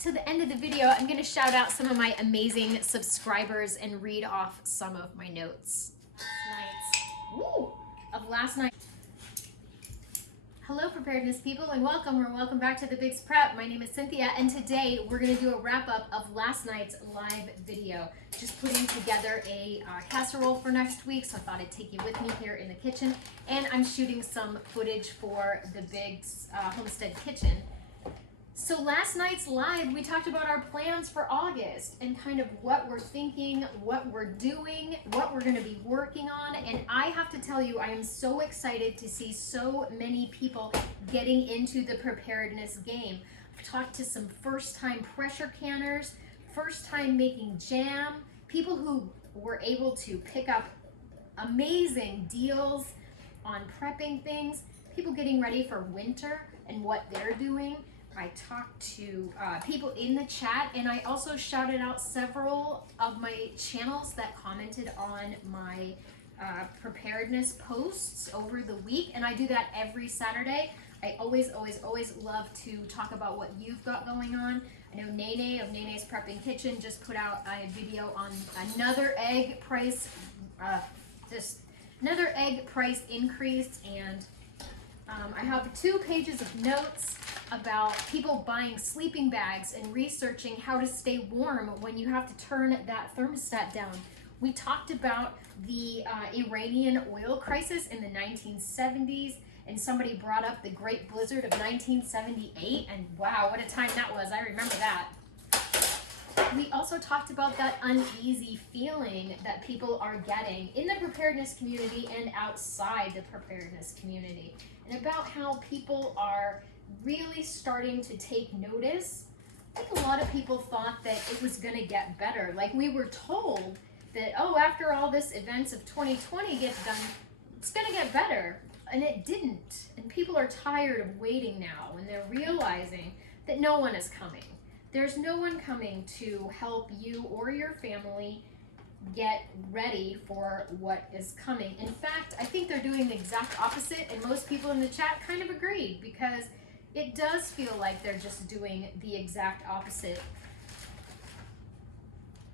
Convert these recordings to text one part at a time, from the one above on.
to the end of the video, I'm going to shout out some of my amazing subscribers and read off some of my notes. Of last night. Hello preparedness people, and welcome back to the Big's Prep. My name is Cynthia, and today we're going to do a wrap up of last night's live video. Just putting together a casserole for next week, so I thought I'd take you with me here in the kitchen. And I'm shooting some footage for the Big's Homestead Kitchen. So last night's live, we talked about our plans for August and kind of what we're thinking, what we're doing, what we're going to be working on. And I have to tell you, I am so excited to see so many people getting into the preparedness game. I've talked to some first-time pressure canners, first-time making jam, people who were able to pick up amazing deals on prepping things, people getting ready for winter and what they're doing. I talked to people in the chat, and I also shouted out several of my channels that commented on my preparedness posts over the week, and I do that every Saturday. I always love to talk about what you've got going on. I know Nene of Nene's Prepping Kitchen just put out a video on another egg price, another egg price increase, and I have 2 pages of notes about people buying sleeping bags and researching how to stay warm when you have to turn that thermostat down. We talked about the Iranian oil crisis in the 1970s, and somebody brought up the Great Blizzard of 1978, and wow, what a time that was. I remember that. We also talked about that uneasy feeling that people are getting in the preparedness community and outside the preparedness community, and about how people are really starting to take notice. I think a lot of people thought that it was going to get better. Like we were told that, oh, after all this events of 2020 gets done, it's going to get better. And it didn't. And people are tired of waiting now, and they're realizing that no one is coming. There's no one coming to help you or your family get ready for what is coming. In fact, I think they're doing the exact opposite, and most people in the chat kind of agreed, because it does feel like they're just doing the exact opposite.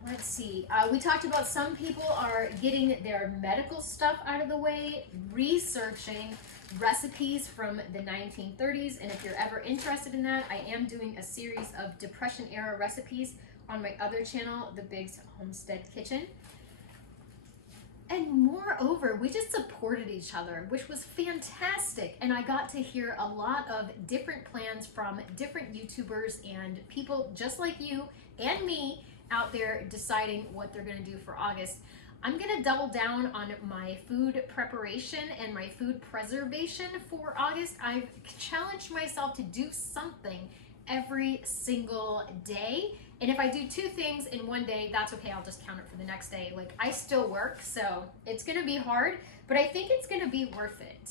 Let's see. We talked about some people are getting their medical stuff out of the way, researching recipes from the 1930s. And if you're ever interested in that, I am doing a series of Depression era recipes on my other channel, The Big's Homestead Kitchen. And moreover, we just supported each other, which was fantastic. And I got to hear a lot of different plans from different YouTubers and people just like you and me out there deciding what they're going to do for August. I'm going to double down on my food preparation and my food preservation for August. I've challenged myself to do something every single day. And if I do 2 things in one day, that's okay. I'll just count it for the next day. Like, I still work, so it's going to be hard, but I think it's going to be worth it.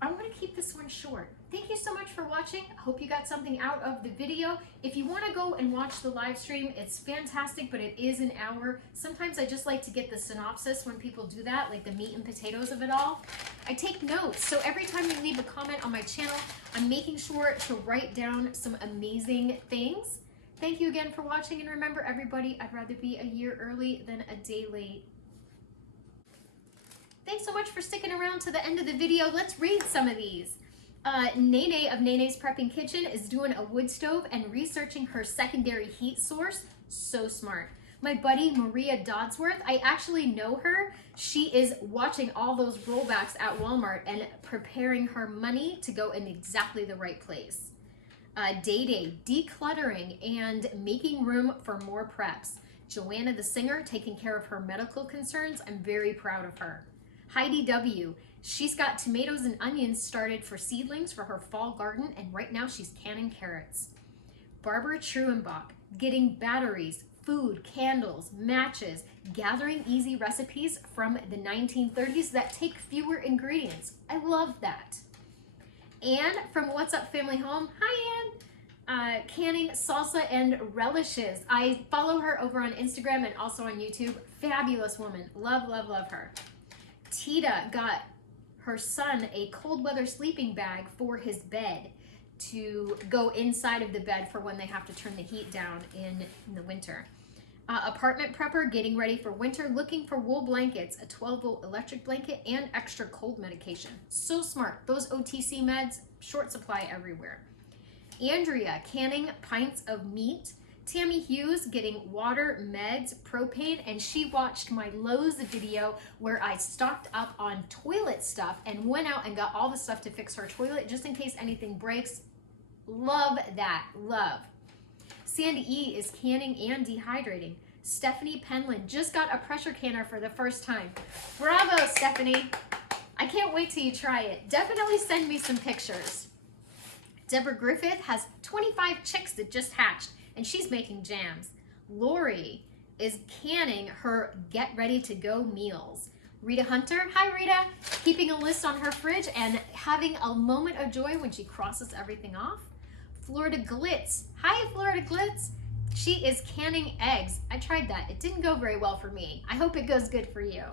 I'm going to keep this one short. Thank you so much for watching. I hope you got something out of the video. If you want to go and watch the live stream, it's fantastic, but it is an hour. Sometimes I just like to get the synopsis when people do that, like the meat and potatoes of it all. I take notes, so every time you leave a comment on my channel, I'm making sure to write down some amazing things. Thank you again for watching, and remember everybody, I'd rather be a year early than a day late. Thanks so much for sticking around to the end of the video. Let's read some of these. Nene of Nene's Prepping Kitchen is doing a wood stove and researching her secondary heat source. So smart. My buddy Maria Dodsworth, I actually know her. She is watching all those rollbacks at Walmart and preparing her money to go in exactly the right place. Day decluttering and making room for more preps. Joanna the singer taking care of her medical concerns. I'm very proud of her. Heidi W. She's got tomatoes and onions started for seedlings for her fall garden, and right now she's canning carrots. Barbara Truenbach getting batteries, food, candles, matches, gathering easy recipes from the 1930s that take fewer ingredients. I love that. Anne from What's Up Family Home. Hi, Anne. Canning salsa and relishes. I follow her over on Instagram and also on YouTube. Fabulous woman. Love, love, love her. Tita got her son a cold weather sleeping bag for his bed. to go inside of the bed for when they have to turn the heat down in the winter. Apartment prepper, getting ready for winter, looking for wool blankets, a 12-volt electric blanket, and extra cold medication. So smart. Those OTC meds, short supply everywhere. Andrea, canning pints of meat. Tammy Hughes, getting water, meds, propane, and she watched my Lowe's video where I stocked up on toilet stuff and went out and got all the stuff to fix her toilet just in case anything breaks. Love that. Love. Sandy E is canning and dehydrating. Stephanie Penland just got a pressure canner for the first time. Bravo, Stephanie. I can't wait till you try it. Definitely send me some pictures. Deborah Griffith has 25 chicks that just hatched, and she's making jams. Lori is canning her get ready to go meals. Rita Hunter, hi Rita, keeping a list on her fridge and having a moment of joy when she crosses everything off. Florida Glitz, hi Florida Glitz. She is canning eggs. I tried that. It didn't go very well for me. I hope it goes good for you.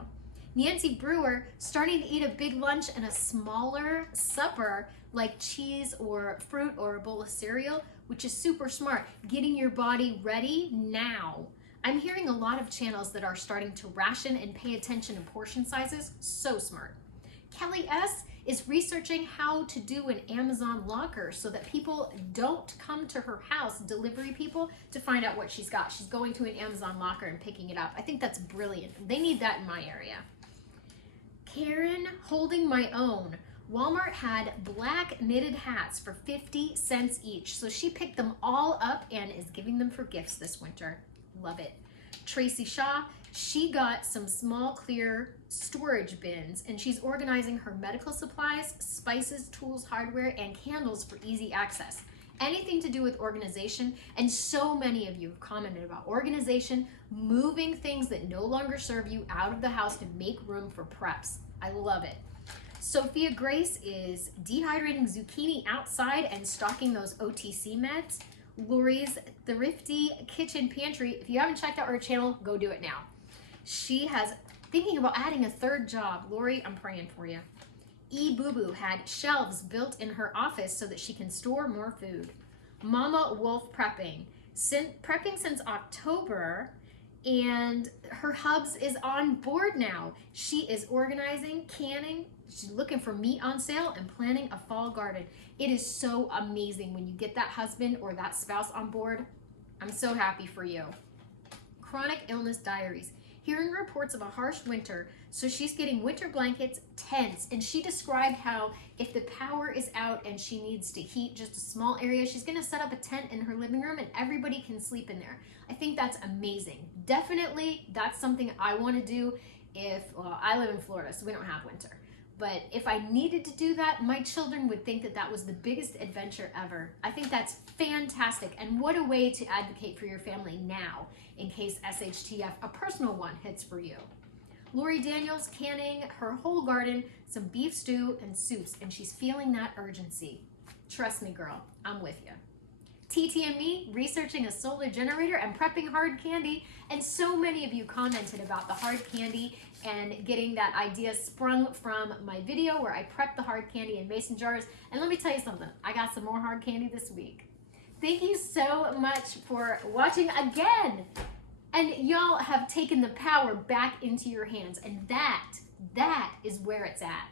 Nancy Brewer, starting to eat a big lunch and a smaller supper like cheese or fruit or a bowl of cereal, which is super smart. Getting your body ready now. I'm hearing a lot of channels that are starting to ration and pay attention to portion sizes. So smart. Kelly S is researching how to do an Amazon locker so that people don't come to her house, delivery people, to find out what she's got. She's going to an Amazon locker and picking it up. I think that's brilliant. They need that in my area. Karen, holding my own. Walmart had black knitted hats for 50 cents each. So she picked them all up and is giving them for gifts this winter. Love it. Tracy Shaw, she got some small clear storage bins and she's organizing her medical supplies, spices, tools, hardware, and candles for easy access. Anything to do with organization, and so many of you have commented about organization, moving things that no longer serve you out of the house to make room for preps. I love it. Sophia Grace is dehydrating zucchini outside and stocking those OTC meds. Lori's Thrifty Kitchen Pantry. If you haven't checked out her channel, go do it now. She has thinking about adding a third job. Lori, I'm praying for you. Boo Boo had shelves built in her office so that she can store more food. Mama Wolf prepping. Prepping since October, and her hubs is on board now. She is organizing, canning, she's looking for meat on sale, and planning a fall garden. It is so amazing when you get that husband or that spouse on board. I'm so happy for you. Chronic Illness Diaries. Hearing reports of a harsh winter, so she's getting winter blankets, tents, and she described how if the power is out and she needs to heat just a small area, she's gonna set up a tent in her living room and everybody can sleep in there. I think that's amazing. Definitely, that's something I wanna do if, well, I live in Florida, so we don't have winter. But if I needed to do that, my children would think that that was the biggest adventure ever. I think that's fantastic. And what a way to advocate for your family now in case SHTF, a personal one, hits for you. Lori Daniels canning her whole garden, some beef stew and soups, and she's feeling that urgency. Trust me, girl, I'm with you. TT and me researching a solar generator and prepping hard candy, and so many of you commented about the hard candy and getting that idea sprung from my video where I prepped the hard candy in mason jars. And let me tell you something, I got some more hard candy this week. Thank you so much for watching again. And y'all have taken the power back into your hands, and that is where it's at.